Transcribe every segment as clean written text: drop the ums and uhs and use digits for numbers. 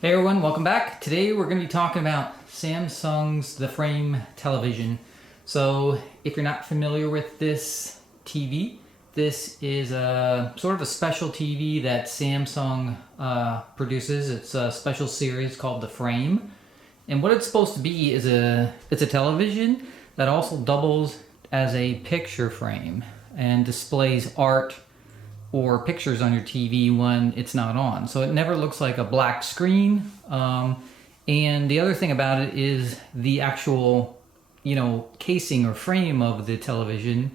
Hey everyone, welcome back. Today we're going to be talking about Samsung's The Frame television. So if you're not familiar with this TV, this is a sort of a special TV that Samsung produces. It's a special series called The Frame. And what it's supposed to be is it's a television that also doubles as a picture frame and displays art or pictures on your TV when it's not on. So it never looks like a black screen. And the other thing about it is the actual, casing or frame of the television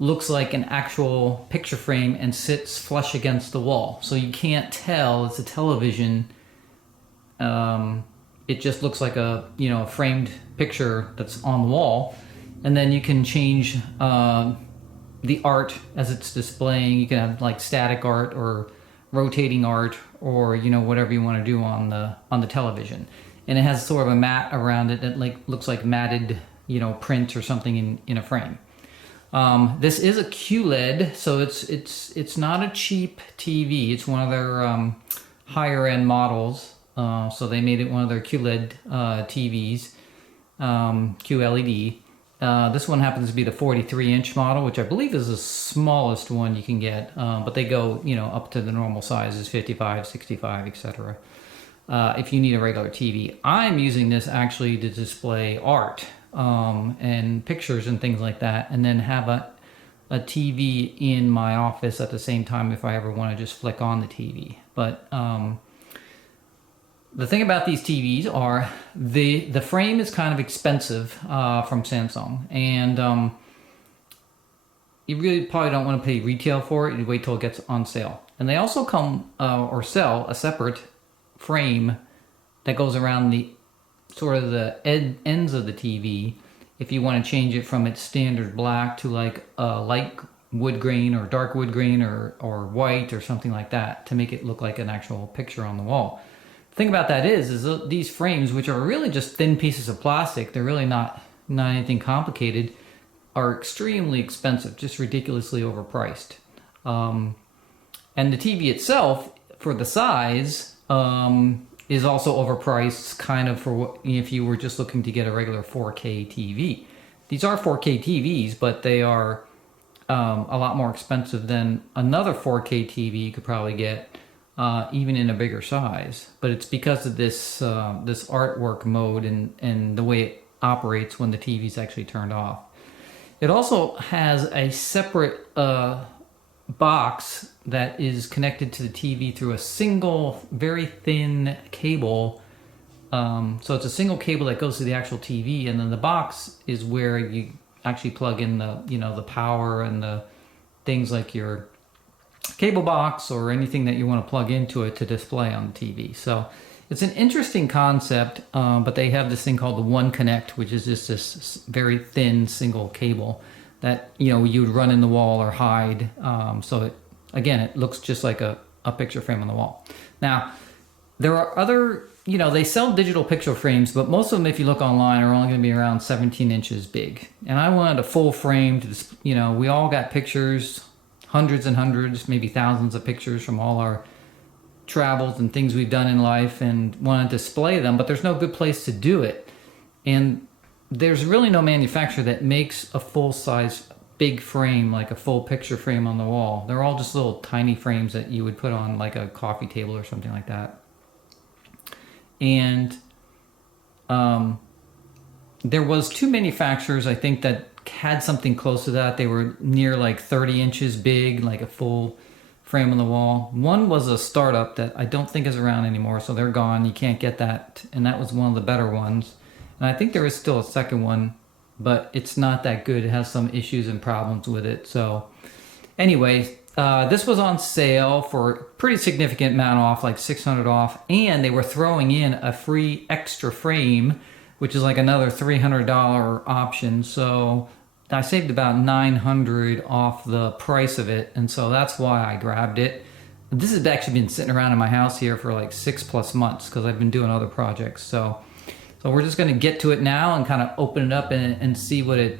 looks like an actual picture frame and sits flush against the wall. So you can't tell it's a television. It just looks like a, framed picture that's on the wall. And then you can change the art as it's displaying. You can have like static art or rotating art or whatever you want to do on the television. And it has sort of a mat around it that looks like matted print or something in a frame. This is a QLED, so it's not a cheap TV. It's one of their higher end models. So they made it one of their QLED TVs, QLED. This one happens to be the 43-inch model, which I believe is the smallest one you can get, but they go, up to the normal sizes, 55, 65, etc. If you need a regular TV. I'm using this actually to display art and pictures and things like that, and then have a TV in my office at the same time if I ever want to just flick on the TV. But the thing about these TVs are the frame is kind of expensive from Samsung, and you really probably don't want to pay retail for it. You wait till it gets on sale. And they also come or sell a separate frame that goes around the sort of the ends of the TV if you want to change it from its standard black to like a light wood grain or dark wood grain or white or something like that to make it look like an actual picture on the wall. The thing about that is these frames, which are really just thin pieces of plastic, they're really not anything complicated, are extremely expensive, just ridiculously overpriced. And the TV itself, for the size, is also overpriced, kind of for what if you were just looking to get a regular 4K TV. These are 4K TVs, but they are a lot more expensive than another 4K TV you could probably get. Even in a bigger size, but it's because of this this artwork mode and the way it operates when the TV is actually turned off. It also has a separate box that is connected to the TV through a single, very thin cable. So it's a single cable that goes to the actual TV, and then the box is where you actually plug in the the power and the things like your cable box or anything that you want to plug into it to display on the TV. So it's an interesting concept, but they have this thing called the One Connect, which is just this very thin single cable that you would run in the wall or hide. So it looks just like a picture frame on the wall. Now there are other, they sell digital picture frames, but most of them, if you look online, are only going to be around 17 inches big. And I wanted a full frame to, we all got pictures, hundreds and hundreds, maybe thousands of pictures from all our travels and things we've done in life, and want to display them, but there's no good place to do it. And there's really no manufacturer that makes a full-size big frame, like a full picture frame on the wall. They're all just little tiny frames that you would put on like a coffee table or something like that. And there was two manufacturers, I think, that had something close to that. They were near like 30 inches big, like a full frame on the wall. One was a startup that I don't think is around anymore, so they're gone. You can't get that, and that was one of the better ones. And I think there is still a second one, but it's not that good. It has some issues and problems with it. So anyway, this was on sale for a pretty significant amount off, like $600 off, and they were throwing in a free extra frame, which is like another $300 option. So I saved about $900 off the price of it, and so that's why I grabbed it. This has actually been sitting around in my house here for like 6+ months because I've been doing other projects. So we're just going to get to it now and kind of open it up and see what it,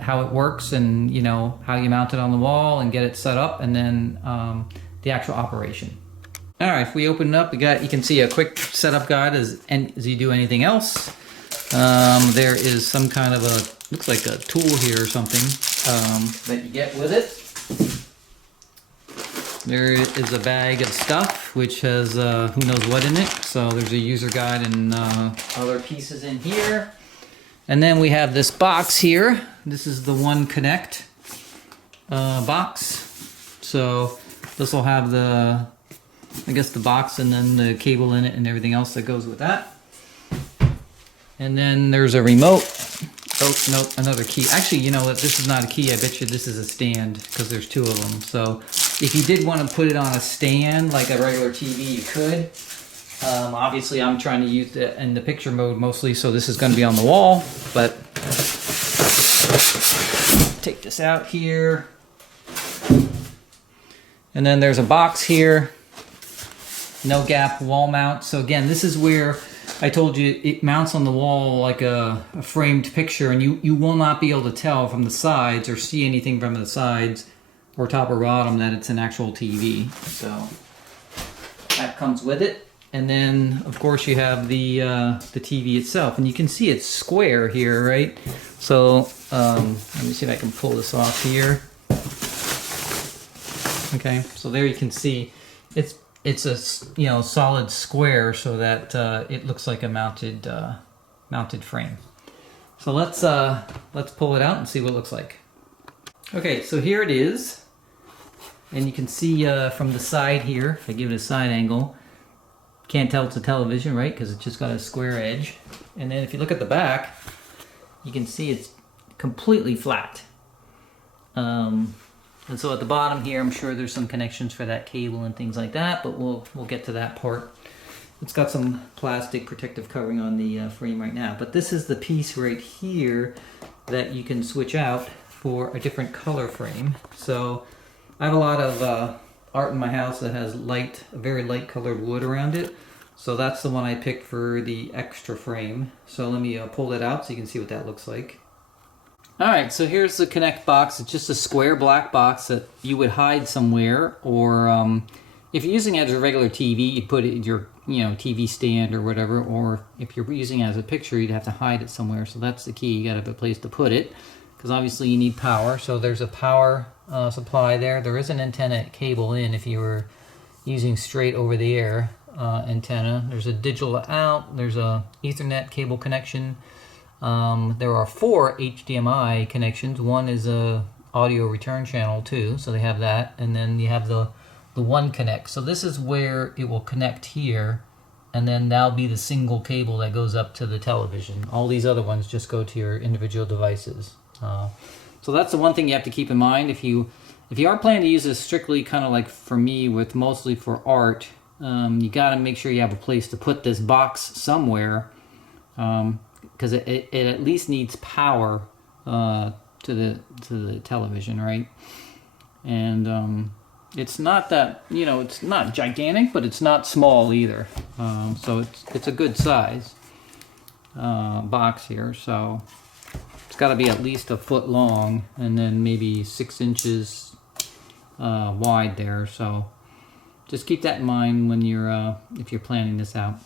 how it works, and how you mount it on the wall and get it set up, and then the actual operation. All right, if we open it up, you can see a quick setup guide as you do anything else. There is some kind of looks like a tool here or something that you get with it. There is a bag of stuff which has who knows what in it. So there's a user guide and other pieces in here. And then we have this box here. This is the One Connect box. So this will have the box and then the cable in it and everything else that goes with that. And then there's a remote. Oh, no, another key. Actually, you know what? This is not a key. I bet you this is a stand because there's two of them. So if you did want to put it on a stand like a regular TV, you could. Obviously, I'm trying to use it in the picture mode mostly, so this is going to be on the wall. But take this out here. And then there's a box here. No gap wall mount. So again, this is where I told you it mounts on the wall like a framed picture, and you will not be able to tell from the sides or see anything from the sides or top or bottom that it's an actual TV. So that comes with it. And then of course you have the TV itself, and you can see it's square here, right? So let me see if I can pull this off here. Okay, so there you can see it's a solid square, so that it looks like a mounted frame. So let's pull it out and see what it looks like. Okay, so here it is, and you can see from the side here. If I give it a side angle, can't tell it's a television, right? Because it's just got a square edge. And then if you look at the back, you can see it's completely flat. And so at the bottom here, I'm sure there's some connections for that cable and things like that, but we'll get to that part. It's got some plastic protective covering on the frame right now, but this is the piece right here that you can switch out for a different color frame. So I have a lot of art in my house that has very light colored wood around it. So that's the one I picked for the extra frame. So let me pull that out so you can see what that looks like. Alright, so here's the Connect box. It's just a square black box that you would hide somewhere, or if you're using it as a regular TV, you'd put it in your TV stand or whatever, or if you're using it as a picture, you'd have to hide it somewhere. So that's the key. You gotta have a place to put it, because obviously you need power. So there's a power supply there. There is an antenna cable in if you were using straight over the air antenna. There's a digital out. There's a Ethernet cable connection. There are 4 HDMI connections. One is a audio return channel too, so they have that. And then you have the One Connect. So this is where it will connect here, and then that'll be the single cable that goes up to the television. All these other ones just go to your individual devices. So that's the one thing you have to keep in mind. If you are planning to use this strictly kind of like for me, with mostly for art, you got to make sure you have a place to put this box somewhere. Because it at least needs power to the television, right? And it's not that, it's not gigantic, but it's not small either. So it's a good size box here. So it's got to be at least a foot long, and then maybe 6 inches wide there. So just keep that in mind when if you're planning this out.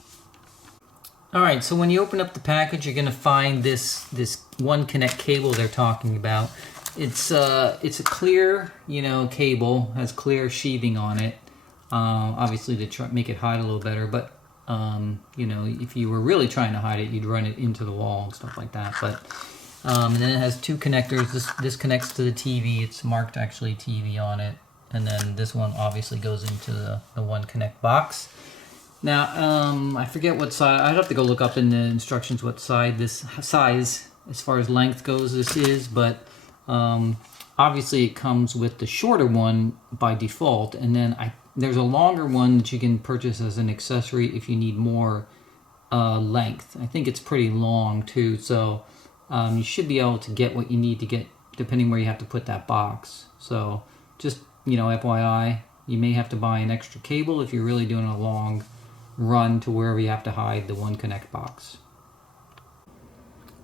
Alright, so when you open up the package, you're going to find this One Connect cable they're talking about. It's a clear, cable, has clear sheathing on it, obviously to make it hide a little better, but, if you were really trying to hide it, you'd run it into the wall and stuff like that. But and then it has 2 connectors. This connects to the TV. It's marked actually TV on it. And then this one obviously goes into the One Connect box. Now, I forget what size. I'd have to go look up in the instructions what size as far as length goes this is, but obviously it comes with the shorter one by default, and then there's a longer one that you can purchase as an accessory if you need more length. I think it's pretty long too, so you should be able to get what you need to get depending where you have to put that box. So just, FYI, you may have to buy an extra cable if you're really doing a long run to wherever you have to hide the One Connect box.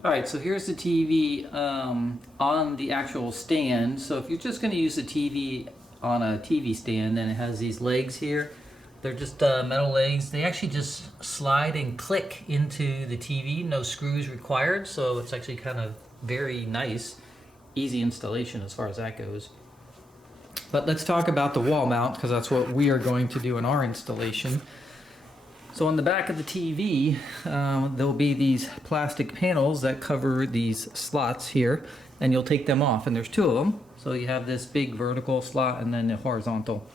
Alright, so here's the TV on the actual stand. So if you're just going to use the TV on a TV stand, then it has these legs here. They're just metal legs. They actually just slide and click into the TV. No screws required, so it's actually kind of very nice. Easy installation as far as that goes. But let's talk about the wall mount, because that's what we are going to do in our installation. So on the back of the TV, there'll be these plastic panels that cover these slots here, and you'll take them off, and there's two of them. So you have this big vertical slot and then the horizontal.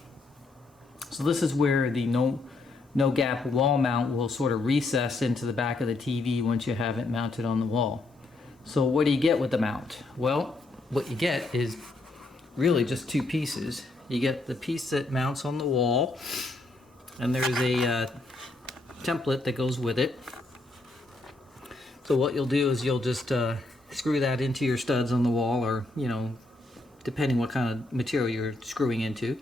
So this is where the no gap wall mount will sort of recess into the back of the TV once you have it mounted on the wall. So what do you get with the mount? Well, what you get is really just two pieces. You get the piece that mounts on the wall, and there's a template that goes with it. So what you'll do is you'll just screw that into your studs on the wall, or depending what kind of material you're screwing into.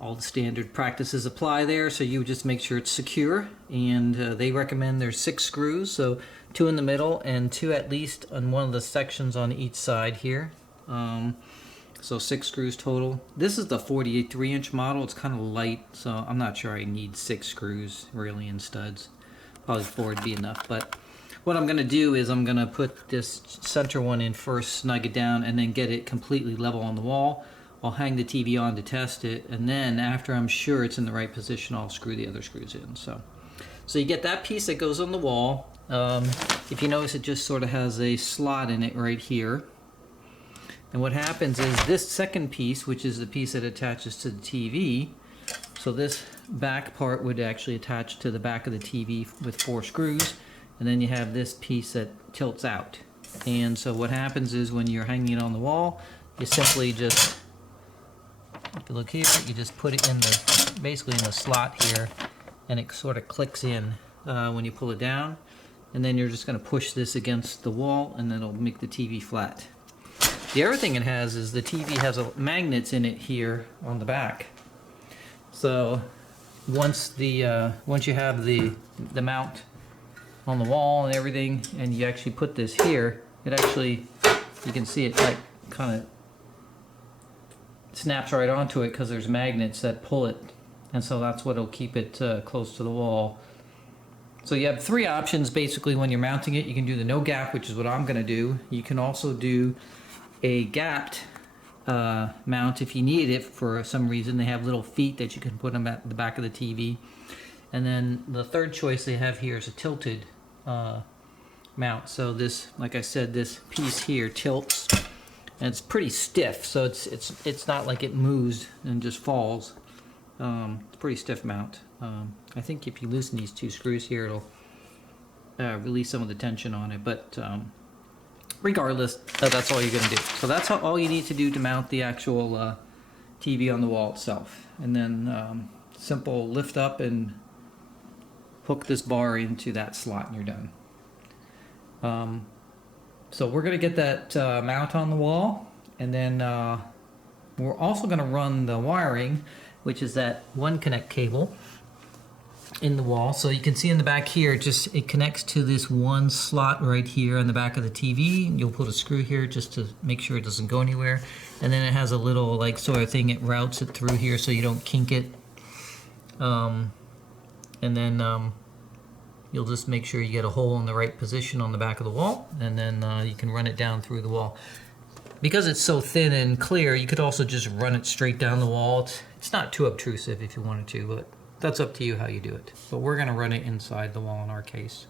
All the standard practices apply there, so you just make sure it's secure, and they recommend there's 6 screws, so 2 in the middle and 2 at least on one of the sections on each side here. So 6 screws total. This is the 48 3-inch model. It's kind of light, so I'm not sure I need 6 screws really in studs. Probably 4 would be enough, but what I'm going to do is I'm going to put this center one in first, snug it down, and then get it completely level on the wall. I'll hang the TV on to test it, and then after I'm sure it's in the right position, I'll screw the other screws in. So you get that piece that goes on the wall. If you notice, it just sort of has a slot in it right here. And what happens is this second piece, which is the piece that attaches to the TV, so this back part would actually attach to the back of the TV with 4 screws, and then you have this piece that tilts out. And so what happens is when you're hanging it on the wall, you simply just, if you look here, you just put it in the, basically in the slot here, and it sort of clicks in when you pull it down, and then you're just going to push this against the wall, and then it'll make the TV flat. The other thing it has is the TV has magnets in it here on the back. So once you have the mount on the wall and everything, and you actually put this here, it actually, you can see it like kind of snaps right onto it because there's magnets that pull it, and so that's what'll keep it close to the wall. So you have 3 options basically when you're mounting it. You can do the no gap, which is what I'm going to do. You can also do a gapped mount if you need it for some reason. They have little feet that you can put them at the back of the TV. And then the third choice they have here is a tilted mount. So this, like I said, this piece here tilts, and it's pretty stiff. So it's not like it moves and just falls. It's a pretty stiff mount. I think if you loosen these 2 screws here, it'll release some of the tension on it. But regardless, that's all you're going to do. So that's all you need to do to mount the actual TV on the wall itself. And then simple lift up and hook this bar into that slot, and you're done. So we're going to get that mount on the wall, and then we're also going to run the wiring, which is that 1-connect cable in the wall. So you can see in the back here, it connects to this one slot right here on the back of the TV. You'll put a screw here just to make sure it doesn't go anywhere, and then it has a little like sort of thing, it routes it through here so you don't kink it, and then you'll just make sure you get a hole in the right position on the back of the wall, and then you can run it down through the wall. Because it's so thin and clear, you could also just run it straight down the wall. It's not too obtrusive if you wanted to, but that's up to you how you do it. But we're going to run it inside the wall in our case.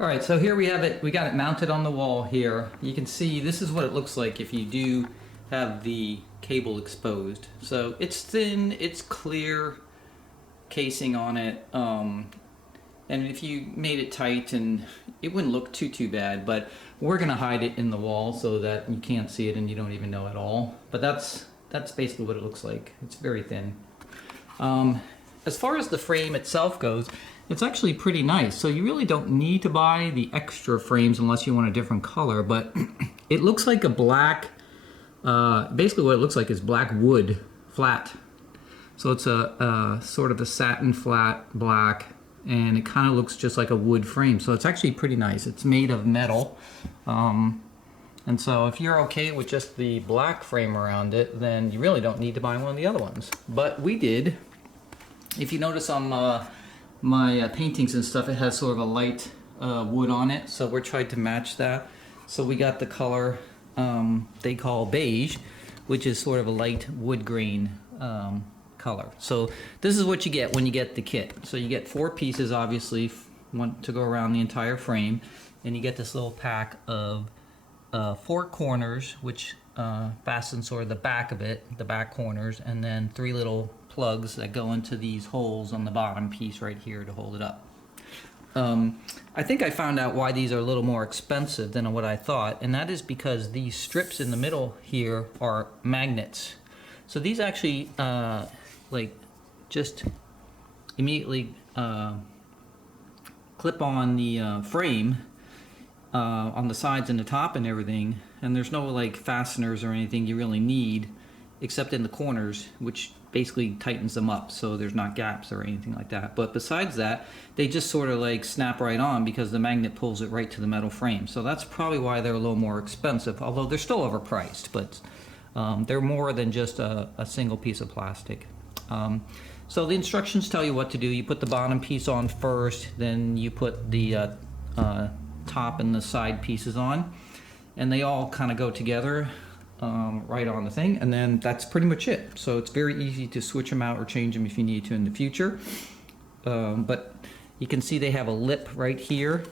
All right, so here we have it. We got it mounted on the wall here. You can see this is what it looks like if you do have the cable exposed. So it's thin, it's clear casing on it. And if you made it tight, and it wouldn't look too bad, but we're going to hide it in the wall so that you can't see it and you don't even know at all. But that's basically what it looks like. It's very thin. As far as the frame itself goes, it's actually pretty nice. So you really don't need to buy the extra frames unless you want a different color, but it looks like a black, basically what it looks like is black wood, flat. So it's a sort of a satin flat black, and it kind of looks just like a wood frame. So it's actually pretty nice. It's made of metal. And so if you're okay with just the black frame around it, then you really don't need to buy one of the other ones. But we did. If you notice on my paintings and stuff, it has sort of a light wood on it, so we're trying to match that. So we got the color they call beige, which is sort of a light wood grain color. So this is what you get when you get the kit. So you get 4 pieces, obviously, one to go around the entire frame, and you get this little pack of 4 corners, which fasten sort of the back of it, the back corners, and then 3 little plugs that go into these holes on the bottom piece right here to hold it up. I think I found out why these are a little more expensive than what I thought, and that is because these strips in the middle here are magnets. So these actually like just immediately clip on the frame on the sides and the top and everything, and there's no like fasteners or anything you really need except in the corners, which basically tightens them up so there's not gaps or anything like that. But besides that, they just sort of like snap right on because the magnet pulls it right to the metal frame. So that's probably why they're a little more expensive, although they're still overpriced, but they're more than just a single piece of plastic. So the instructions tell you what to do. You put the bottom piece on first, then you put the top and the side pieces on, and they all kind of go together right on the thing, and then that's pretty much it. So it's very easy to switch them out or change them if you need to in the future. But you can see they have a lip right here,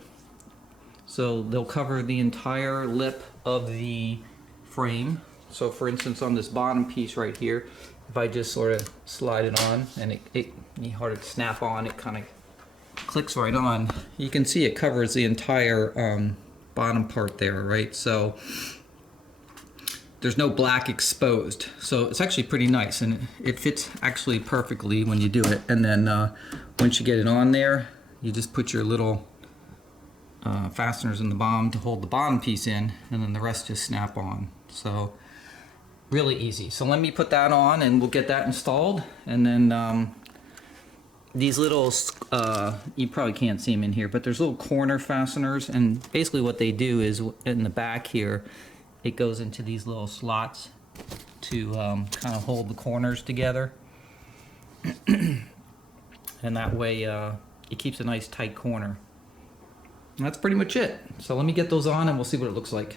so they'll cover the entire lip of the frame. So for instance, on this bottom piece right here, if I just sort of slide it on, and you hard to snap on, it kind of clicks right on. You can see it covers the entire bottom part there, right? So there's no black exposed. So it's actually pretty nice, and it fits actually perfectly when you do it. And then once you get it on there, you just put your little fasteners in the bottom to hold the bottom piece in, and then the rest just snap on. So really easy. So let me put that on and we'll get that installed. And then these little, you probably can't see them in here, but there's little corner fasteners, and basically what they do is in the back here, it goes into these little slots to kind of hold the corners together. And that way it keeps a nice tight corner. And that's pretty much it. So let me get those on and we'll see what it looks like.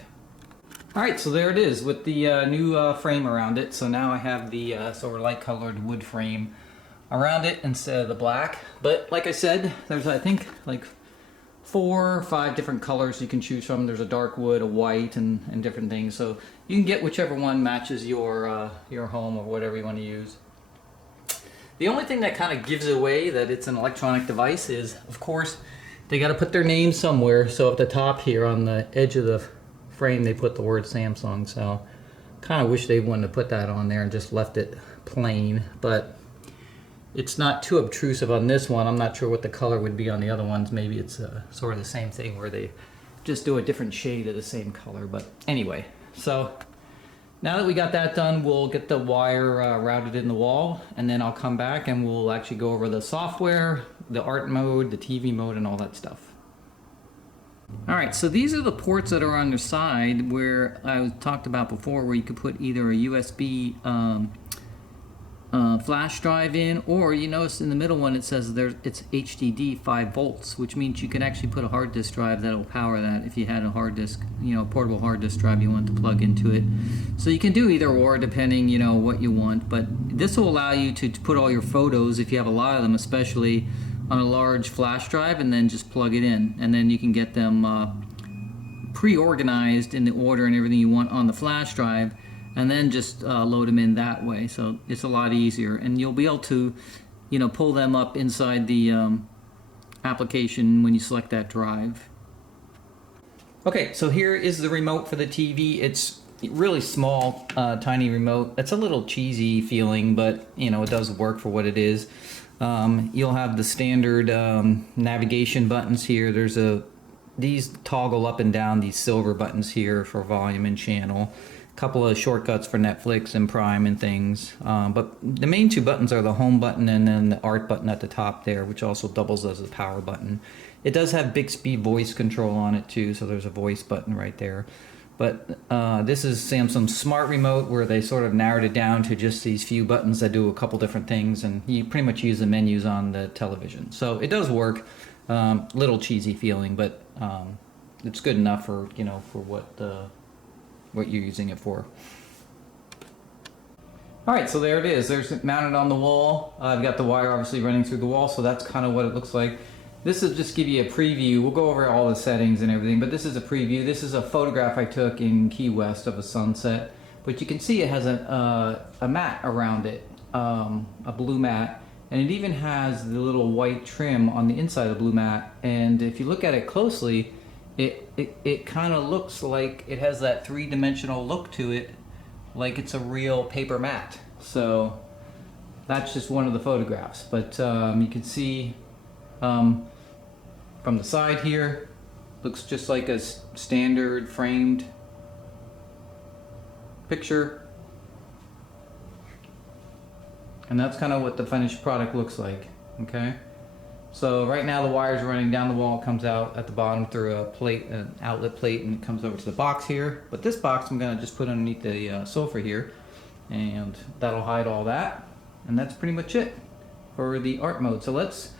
Alright, so there it is with the new frame around it. So now I have the sort of light colored wood frame around it instead of the black. But like I said, there's I think like 4 or 5 different colors you can choose from. There's a dark wood, a white, and different things. So you can get whichever one matches your home or whatever you want to use. The only thing that kind of gives away that it's an electronic device is, of course, they got to put their name somewhere. So at the top here on the edge of the frame, they put the word Samsung. So kind of wish they wouldn't have put that on there and just left it plain. But it's not too obtrusive on this one. I'm not sure what the color would be on the other ones. Maybe it's sort of the same thing where they just do a different shade of the same color. But anyway, so now that we got that done, we'll get the wire routed in the wall, and then I'll come back and we'll actually go over the software, the art mode, the TV mode, and all that stuff. Alright, so these are the ports that are on the side where I talked about before, where you could put either a USB flash drive in, or you notice in the middle one it says it's HDD 5 volts, which means you can actually put a hard disk drive that will power that if you had a hard disk, a portable hard disk drive you want to plug into it. So you can do either or depending, what you want, but this will allow you to put all your photos, if you have a lot of them especially, on a large flash drive, and then just plug it in, and then you can get them pre-organized in the order and everything you want on the flash drive, and then just load them in that way. So it's a lot easier, and you'll be able to pull them up inside the application when you select that drive. Okay, so here is the remote for the TV. It's really small, tiny remote. It's a little cheesy feeling, but it does work for what it is. You'll have the standard navigation buttons here. These toggle up and down, these silver buttons here for volume and channel. Couple of shortcuts for Netflix and Prime and things, but the main 2 buttons are the home button and then the art button at the top there, which also doubles as the power button. It does have Bixby voice control on it too, so there's a voice button right there. But this is Samsung's smart remote, where they sort of narrowed it down to just these few buttons that do a couple different things, and you pretty much use the menus on the television. So it does work. Little cheesy feeling, but it's good enough for, you know, for what you're using it for. All right, so there it is. There's it mounted on the wall. I've got the wire obviously running through the wall, so that's kind of what it looks like. This will just give you a preview. We'll go over all the settings and everything, but this is a preview. This is a photograph I took in Key West of a sunset, but you can see it has a mat around it, a blue mat, and it even has the little white trim on the inside of the blue mat. And if you look at it closely, it kind of looks like it has that three-dimensional look to it, like it's a real paper mat. So that's just one of the photographs, but you can see from the side here, looks just like a standard framed picture. And that's kind of what the finished product looks like, okay? So right now the wire's running down the wall, it comes out at the bottom through a plate, an outlet plate, and it comes over to the box here. But this box I'm gonna just put underneath the sofa here, and that'll hide all that. And that's pretty much it for the art mode. So let's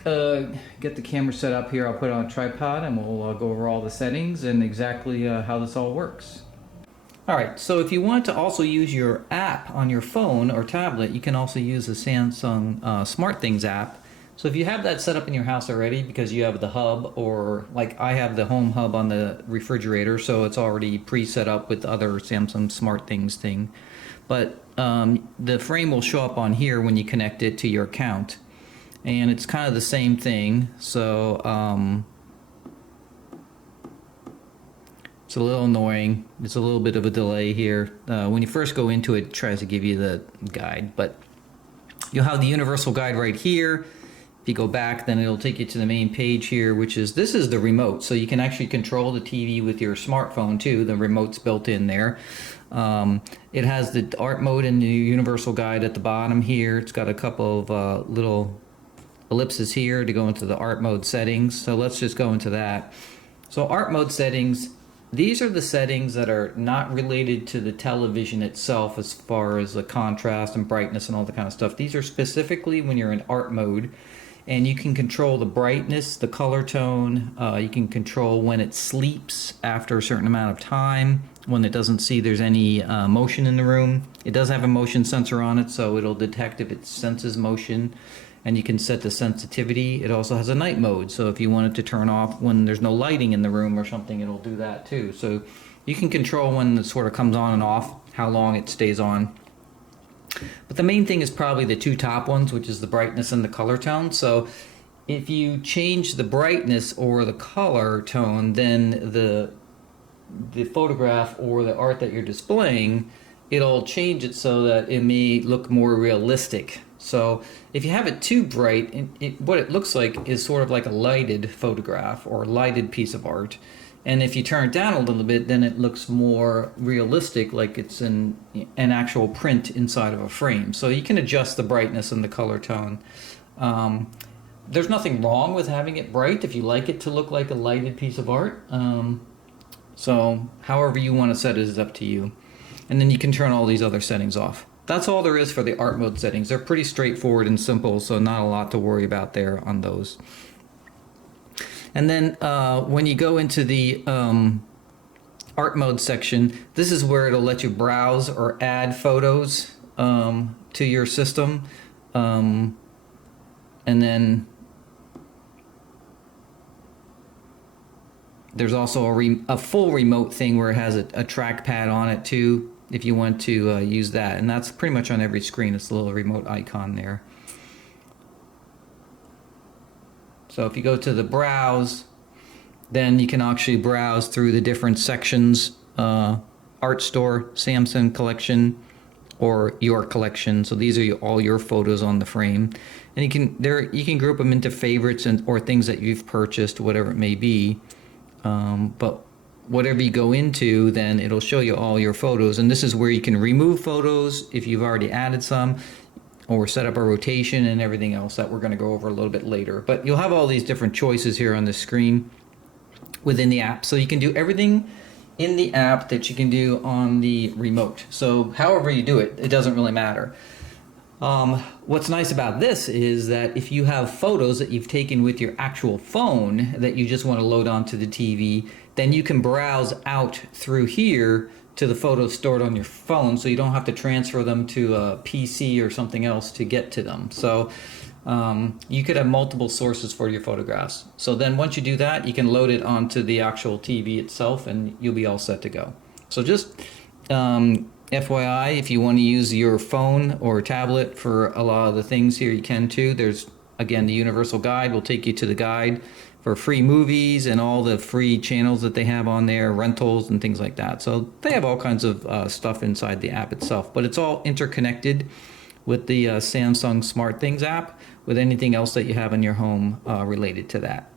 get the camera set up here. I'll put it on a tripod and we'll go over all the settings and exactly how this all works. Alright, so if you want to also use your app on your phone or tablet, you can also use the Samsung SmartThings app. So if you have that set up in your house already because you have the hub, or like I have the home hub on the refrigerator, so it's already pre-set up with the other Samsung SmartThings thing. But the frame will show up on here when you connect it to your account. And it's kind of the same thing, so it's a little annoying. It's a little bit of a delay here. When you first go into it, it tries to give you the guide, but you'll have the universal guide right here. If you go back, then it'll take you to the main page here, which is, this is the remote. So you can actually control the TV with your smartphone too. The remote's built in there. It has the art mode and the universal guide at the bottom here. It's got a couple of little ellipses here to go into the art mode settings. So let's just go into that. So art mode settings, these are the settings that are not related to the television itself as far as the contrast and brightness and all the kind of stuff. These are specifically when you're in art mode, and you can control the brightness, the color tone, you can control when it sleeps after a certain amount of time, when it doesn't see there's any motion in the room. It does have a motion sensor on it, so it'll detect if it senses motion, and you can set the sensitivity. It also has a night mode, so if you want it to turn off when there's no lighting in the room or something, it'll do that too. So you can control when it sort of comes on and off, how long it stays on. But the main thing is probably the two top ones, which is the brightness and the color tone. So if you change the brightness or the color tone, then the photograph or the art that you're displaying, it'll change it so that it may look more realistic. So if you have it too bright, what it looks like is sort of like a lighted photograph or a lighted piece of art. And if you turn it down a little bit, then it looks more realistic, like it's an actual print inside of a frame. So you can adjust the brightness and the color tone. There's nothing wrong with having it bright if you like it to look like a lighted piece of art. So however you want to set it is up to you. And then you can turn all these other settings off. That's all there is for the art mode settings. They're pretty straightforward and simple, so not a lot to worry about there on those. And then when you go into the art mode section, this is where it'll let you browse or add photos to your system. And then there's also a full remote thing where it has a trackpad on it too, if you want to use that. And that's pretty much on every screen. It's a little remote icon there. So if you go to the browse, then you can actually browse through the different sections, art store, Samsung collection, or your collection. So these are all your photos on the frame. And you can group them into favorites or things that you've purchased, whatever it may be. But whatever you go into, then it'll show you all your photos. And this is where you can remove photos if you've already added some, or set up a rotation and everything else that we're going to go over a little bit later. But you'll have all these different choices here on the screen within the app. So you can do everything in the app that you can do on the remote. So however you do it, it doesn't really matter. What's nice about this is that if you have photos that you've taken with your actual phone that you just want to load onto the TV, then you can browse out through here to the photos stored on your phone, so you don't have to transfer them to a PC or something else to get to them. So you could have multiple sources for your photographs. So then once you do that, you can load it onto the actual TV itself and you'll be all set to go. So just FYI, if you want to use your phone or tablet for a lot of the things here, you can too. There's, again, the Universal Guide will take you to the guide for free movies and all the free channels that they have on there, rentals and things like that. So they have all kinds of stuff inside the app itself, but it's all interconnected with the Samsung SmartThings app with anything else that you have in your home related to that.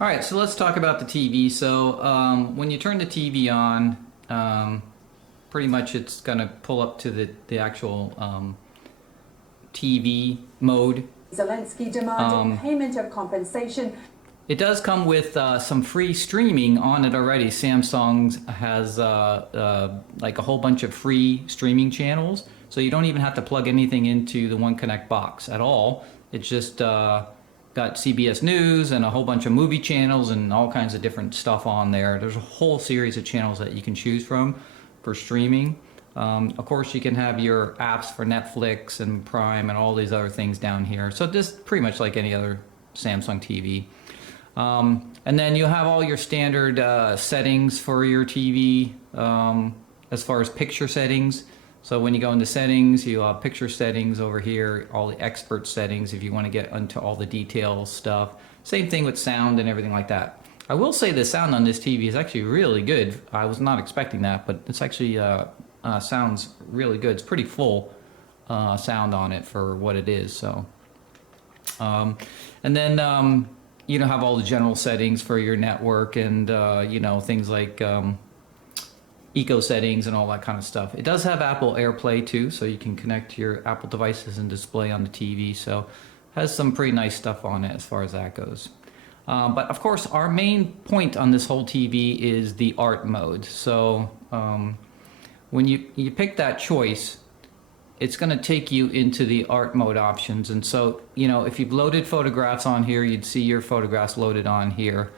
All right, so let's talk about the TV. So when you turn the TV on, pretty much it's going to pull up to the actual TV mode. Zelensky demanding payment of compensation. It does come with some free streaming on it already. Samsung has like a whole bunch of free streaming channels, so you don't even have to plug anything into the One Connect box at all. It's just got CBS News and a whole bunch of movie channels and all kinds of different stuff on there. There's a whole series of channels that you can choose from for streaming. Of course, you can have your apps for Netflix and Prime and all these other things down here. So just pretty much like any other Samsung TV. And then you'll have all your standard settings for your TV as far as picture settings. So when you go into settings, you have picture settings over here, all the expert settings if you want to get into all the details stuff. Same thing with sound and everything like that. I will say the sound on this TV is actually really good. I was not expecting that, but it's actually sounds really good. It's pretty full sound on it for what it is. So, and then you know, have all the general settings for your network and you know, things like eco settings and all that kind of stuff. It does have Apple AirPlay too, so you can connect your Apple devices and display on the TV. So, has some pretty nice stuff on it as far as that goes. But of course, our main point on this whole TV is the art mode. So when you pick that choice, it's going to take you into the art mode options. And so, you know, if you've loaded photographs on here, you'd see your photographs loaded on here.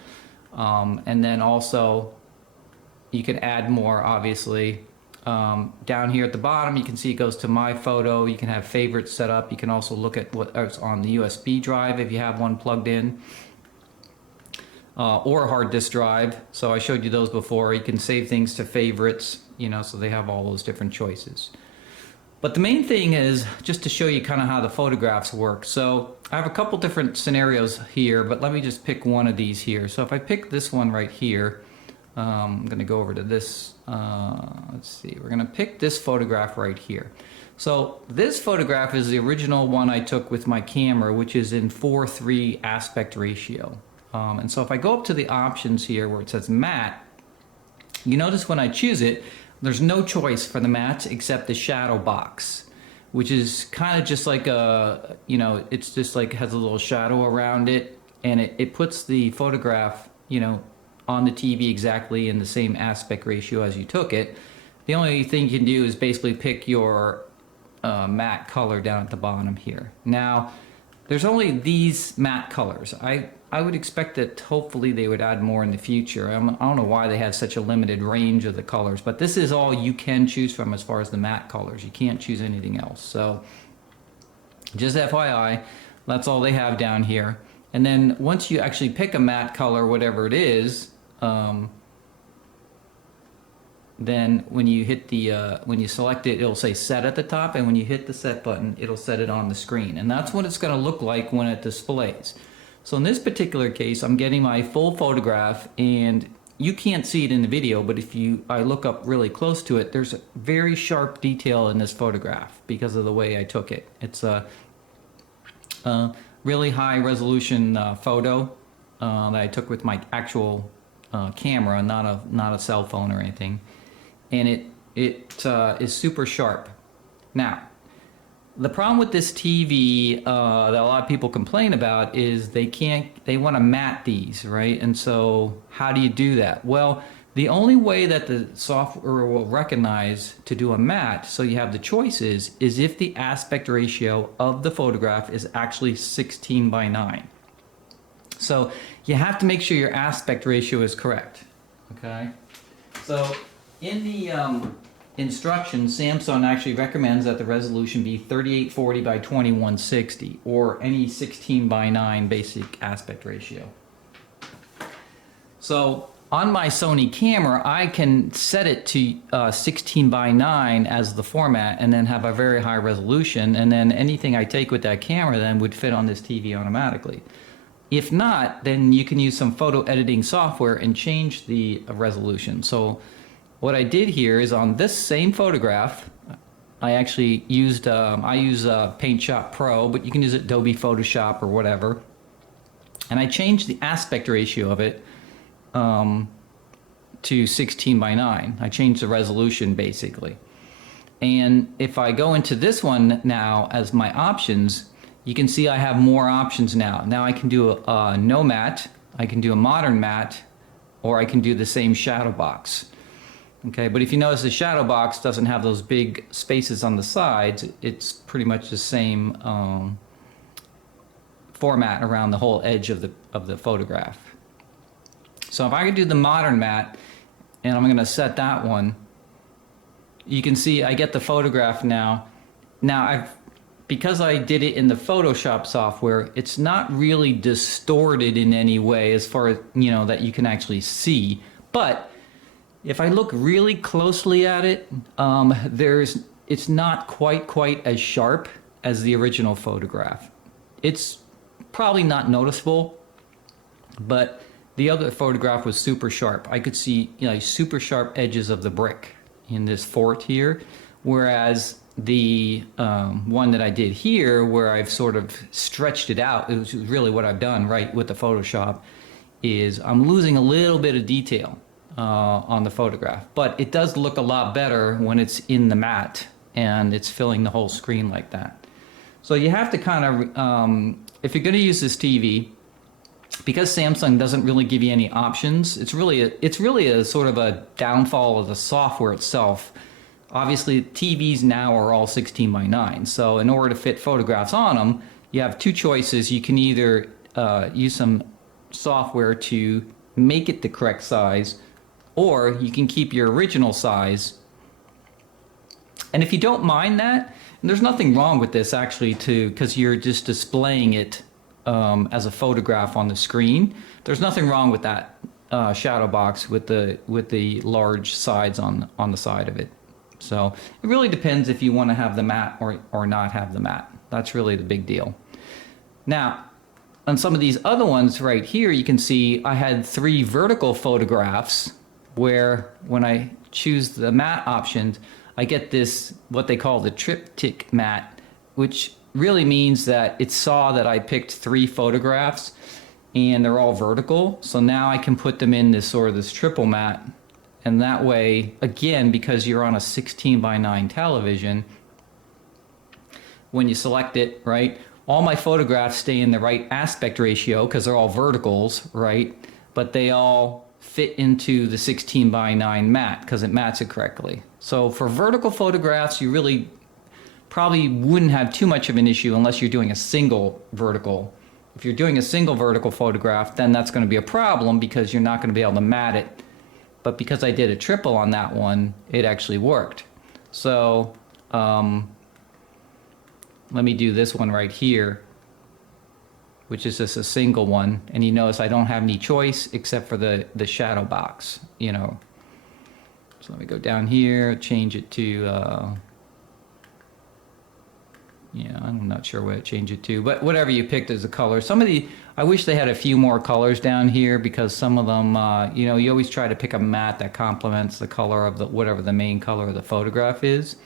And then also you can add more, obviously. Down here at the bottom, you can see it goes to My Photo. You can have favorites set up. You can also look at what's on the USB drive if you have one plugged in. Or a hard disk drive. So I showed you those before. You can save things to favorites, you know, so they have all those different choices. But the main thing is just to show you kind of how the photographs work. So I have a couple different scenarios here, but let me just pick one of these here. So if I pick this one right here, I'm going to go over to this. Let's see, we're going to pick this photograph right here. So this photograph is the original one I took with my camera, which is in 4:3 aspect ratio. And so if I go up to the options here where it says matte, you notice when I choose it, there's no choice for the matte except the shadow box, which is kind of just like a, you know, it's just like has a little shadow around it, and it puts the photograph, you know, on the TV exactly in the same aspect ratio as you took it. The only thing you can do is basically pick your matte color down at the bottom here. Now, there's only these matte colors. I would expect that hopefully they would add more in the future. I don't know why they have such a limited range of the colors, but this is all you can choose from as far as the matte colors. You can't choose anything else. So just FYI, that's all they have down here. And then once you actually pick a matte color, whatever it is, then when you hit the when you select it, it'll say set at the top, and when you hit the set button, it'll set it on the screen, and that's what it's going to look like when it displays. So in this particular case, I'm getting my full photograph, and you can't see it in the video, but if I look up really close to it, there's a very sharp detail in this photograph because of the way I took it. It's a really high resolution photo that I took with my actual camera, not a cell phone or anything, and it is super sharp. Now, The problem with this TV that a lot of people complain about is they want to matte these, right? And so how do you do that? Well, the only way that the software will recognize to do a matte, so you have the choices, is if the aspect ratio of the photograph is actually 16:9. So you have to make sure your aspect ratio is correct, okay? So in the instructions, Samsung actually recommends that the resolution be 3840 by 2160 or any 16:9 basic aspect ratio. So on my Sony camera, I can set it to 16:9 as the format and then have a very high resolution, and then anything I take with that camera then would fit on this TV automatically. If not, then you can use some photo editing software and change the resolution. So what I did here is on this same photograph, I actually used, I use PaintShop Pro, but you can use Adobe Photoshop or whatever. And I changed the aspect ratio of it to 16:9. I changed the resolution basically. And if I go into this one now as my options, you can see I have more options now. Now I can do a no matte, I can do a modern matte, or I can do the same shadow box. Okay, but if you notice the shadow box doesn't have those big spaces on the sides, it's pretty much the same format around the whole edge of the photograph. So if I could do the modern matte, and I'm going to set that one, you can see I get the photograph now. Now because I did it in the Photoshop software, it's not really distorted in any way as far as, you know, that you can actually see. But if I look really closely at it, it's not quite as sharp as the original photograph. It's probably not noticeable, but the other photograph was super sharp. I could see, you know, super sharp edges of the brick in this fort here, whereas the one that I did here, where I've sort of stretched it out, it was really what I've done right with the Photoshop, is I'm losing a little bit of detail on the photograph, but it does look a lot better when it's in the matte and it's filling the whole screen like that. So you have to kind of, if you're going to use this TV, because Samsung doesn't really give you any options, it's really a sort of a downfall of the software itself. Obviously, TVs now are all 16:9, so in order to fit photographs on them, you have two choices. You can either use some software to make it the correct size, or you can keep your original size. And if you don't mind that, and there's nothing wrong with this actually, because you're just displaying it as a photograph on the screen. There's nothing wrong with that shadow box with the large sides on the side of it. So it really depends if you want to have the matte or not have the matte. That's really the big deal. Now, on some of these other ones right here, you can see I had 3 vertical photographs where when I choose the matte option, I get this, what they call the triptych matte, which really means that it saw that I picked 3 photographs and they're all vertical. So now I can put them in this sort of this triple matte. And that way, again, because you're on a 16:9 television, when you select it, right, all my photographs stay in the right aspect ratio because they're all verticals, right? But they all fit into the 16:9 matte because it mattes it correctly. So for vertical photographs, you really probably wouldn't have too much of an issue unless you're doing a single vertical. If you're doing a single vertical photograph, then that's going to be a problem because you're not going to be able to matte it. But because I did a triple on that one, it actually worked. So let me do this one right here, which is just a single one. And you notice I don't have any choice except for the shadow box, you know. So let me go down here, change it to, yeah, I'm not sure what to change it to, but whatever you picked as a color. Some of the, I wish they had a few more colors down here because some of them, you know, you always try to pick a matte that complements the color of the, whatever the main color of the photograph is.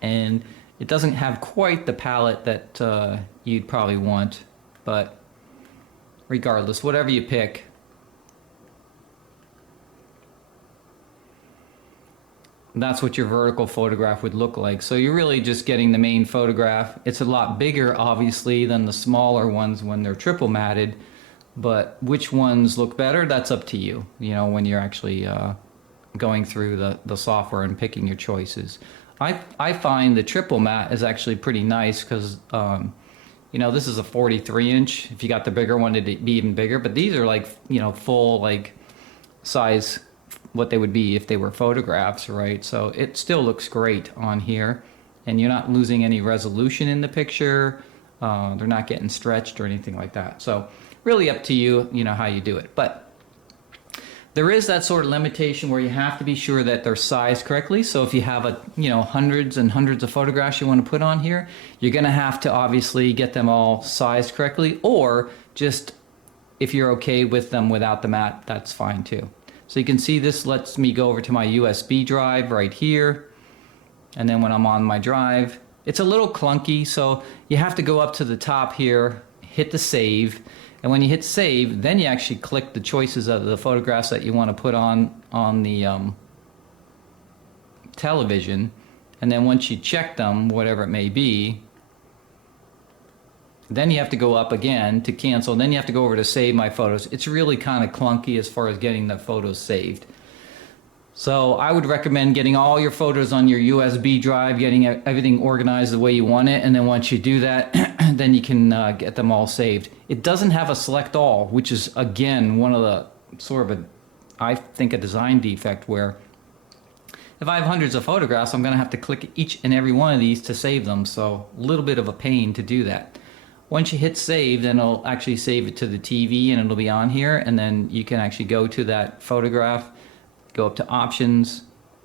And it doesn't have quite the palette that you'd probably want, but regardless, whatever you pick. that's what your vertical photograph would look like. So you're really just getting the main photograph. It's a lot bigger, obviously, than the smaller ones when they're triple matted, but which ones look better, that's up to you, when you're actually going through the software and picking your choices. I find the triple matte is actually pretty nice because, this is a 43 inch. If you got the bigger one, it'd be even bigger, but these are like, full like size, what they would be if they were photographs, right? So it still looks great on here, and you're not losing any resolution in the picture. They're not getting stretched or anything like that. So really up to you, how you do it. But there is that sort of limitation where you have to be sure that they're sized correctly. So if you have hundreds and hundreds of photographs you want to put on here, you're going to have to obviously get them all sized correctly, or just if you're okay with them without the matte, that's fine too. So you can see this lets me go over to my USB drive right here. And then when I'm on my drive, it's a little clunky. So you have to go up to the top here, hit the save. And when you hit save, then you actually click the choices of the photographs that you want to put on the television. And then once you check them, whatever it may be, then you have to go up again to cancel. Then you have to go over to save my photos. It's really kind of clunky as far as getting the photos saved. So I would recommend getting all your photos on your USB drive, getting everything organized the way you want it. And then once you do that, then you can get them all saved. It doesn't have a select all, which is, again, one of the sort of I think a design defect where if I have hundreds of photographs, I'm going to have to click each and every one of these to save them. So a little bit of a pain to do that. Once you hit save, then it'll actually save it to the TV and it'll be on here. And then you can actually go to that photograph, go up to options.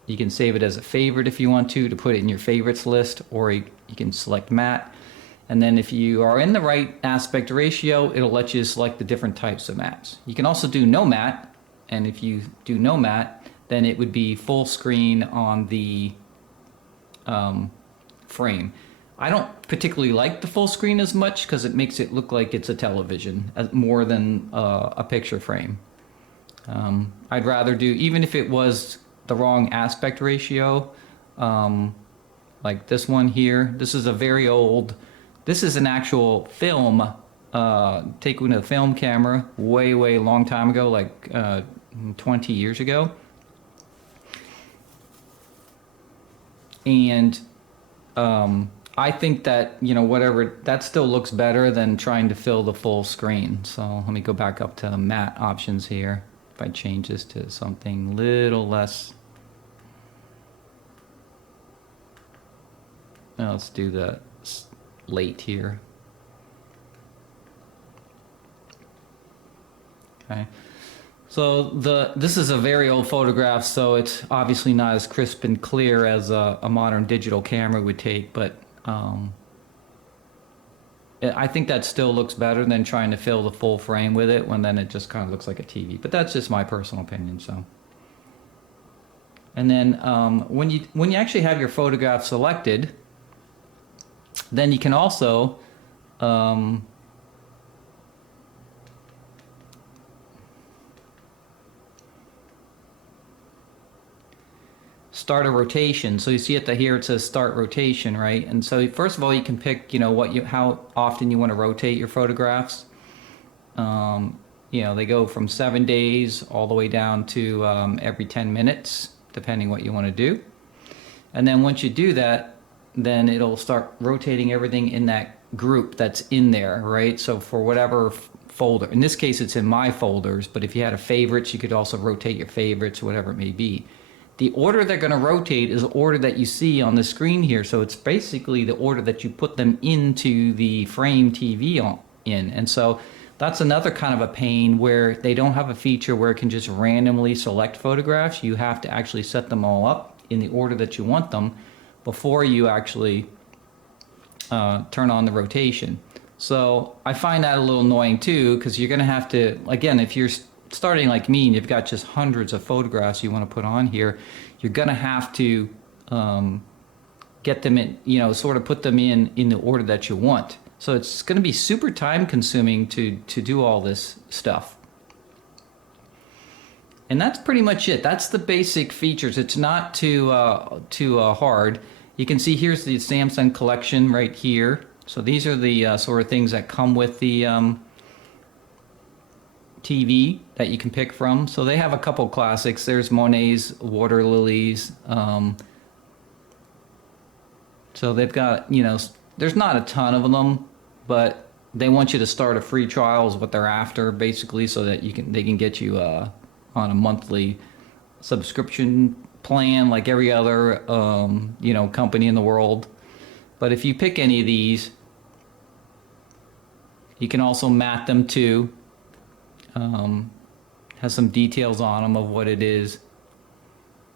You can save it as a favorite if you want to put it in your favorites list, or you can select matte. And then if you are in the right aspect ratio, it'll let you select the different types of mattes. You can also do no matte. And if you do no matte, then it would be full screen on the frame. I don't particularly like the full screen as much because it makes it look like it's a television more than a picture frame. I'd rather do, even if it was the wrong aspect ratio, like this one here. This is a very old, this is an actual film, taken with a film camera way long time ago, like 20 years ago. And I think that, whatever, that still looks better than trying to fill the full screen. So let me go back up to the matte options here. If I change this to something little less, now let's do the late here. Okay. So this is a very old photograph, so it's obviously not as crisp and clear as a modern digital camera would take, but I think that still looks better than trying to fill the full frame with it, when then it just kind of looks like a TV. But that's just my personal opinion. So, and then when you actually have your photograph selected, then you can also start a rotation. So you see at the here it says start rotation, right? And so first of all, you can pick, how often you want to rotate your photographs. They go from 7 days all the way down to every 10 minutes, depending what you want to do. And then once you do that, then it'll start rotating everything in that group that's in there, right? So for whatever folder, in this case it's in my folders, but if you had a favorites, you could also rotate your favorites, whatever it may be. The order they're going to rotate is the order that you see on the screen here. So it's basically the order that you put them into the frame TV in. And so that's another kind of a pain where they don't have a feature where it can just randomly select photographs. You have to actually set them all up in the order that you want them before you actually turn on the rotation. So I find that a little annoying too, because you're going to have to, again, if you're starting like me and you've got just hundreds of photographs you want to put on here, you're going to have to get them in, sort of put them in the order that you want. So it's going to be super time consuming to do all this stuff. And that's pretty much it. That's the basic features. It's not too hard. You can see here's the Samsung collection right here. So these are the sort of things that come with the TV that you can pick from. So they have a couple classics. There's Monet's Water Lilies. So they've got, you know, there's not a ton of them, but they want you to start a free trial is what they're after, basically, so that they can get you on a monthly subscription plan like every other you know, company in the world. But if you pick any of these, you can also mat them too. Has some details on them of what it is.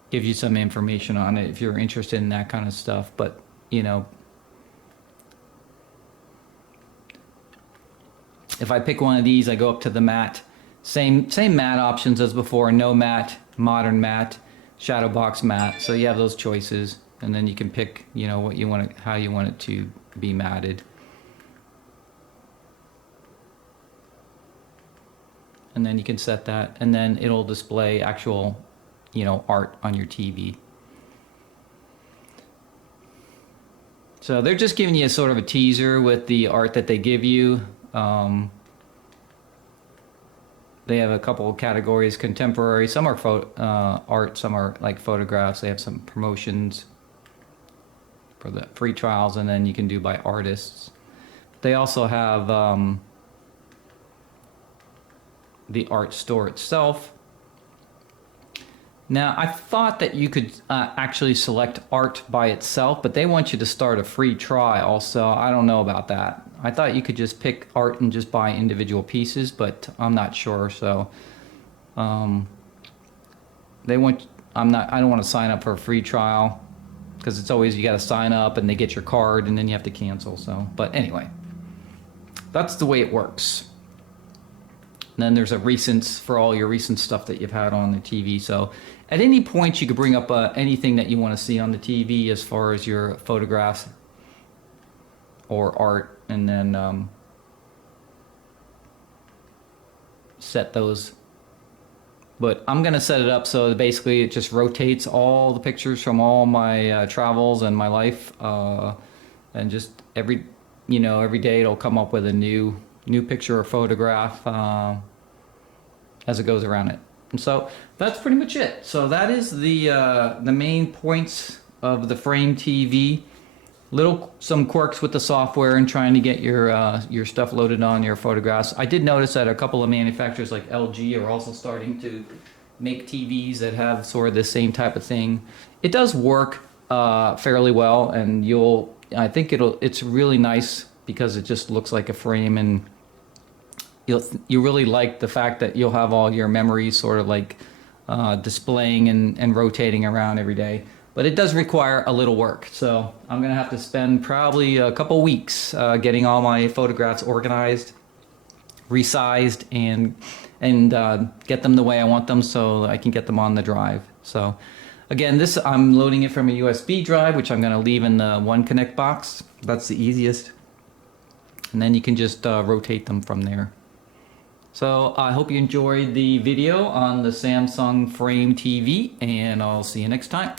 Gives you some information on it if you're interested in that kind of stuff. But, you know, if I pick one of these, I go up to the mat. Same mat options as before. No mat, modern mat, shadow box mat. So you have those choices, and then you can pick, you know, what you want it, how you want it to be matted. And then you can set that, and then it'll display actual, you know, art on your TV. So they're just giving you a sort of a teaser with the art that they give you. They have a couple of categories: contemporary. Some are art, some are like photographs. They have some promotions for the free trials, and then you can do by artists. They also have the art store itself. Now, I thought that you could actually select art by itself, but they want you to start a free trial, so I don't know about that. I thought you could just pick art and just buy individual pieces, but I'm not sure. So I don't want to sign up for a free trial, because it's always, you got to sign up and they get your card and then you have to cancel. So, but anyway, that's the way it works. And then there's a recents for all your recent stuff that you've had on the TV. So at any point you could bring up anything that you want to see on the TV as far as your photographs or art, and then set those. But I'm going to set it up so that basically it just rotates all the pictures from all my travels and my life, and just every day it'll come up with a new picture or photograph as it goes around it. And so that's pretty much it. So that is the main points of the Frame TV. Some quirks with the software and trying to get your stuff loaded on your photographs. I did notice that a couple of manufacturers like LG are also starting to make TVs that have sort of the same type of thing. It does work fairly well, and I think it's really nice because it just looks like a frame, and you really like the fact that you'll have all your memories sort of like displaying and rotating around every day. But it does require a little work, so I'm gonna have to spend probably a couple weeks getting all my photographs organized, resized, and get them the way I want them so I can get them on the drive. So again, I'm loading it from a USB drive, which I'm gonna leave in the One Connect box. That's the easiest. And then you can just rotate them from there. So I hope you enjoyed the video on the Samsung Frame TV, and I'll see you next time.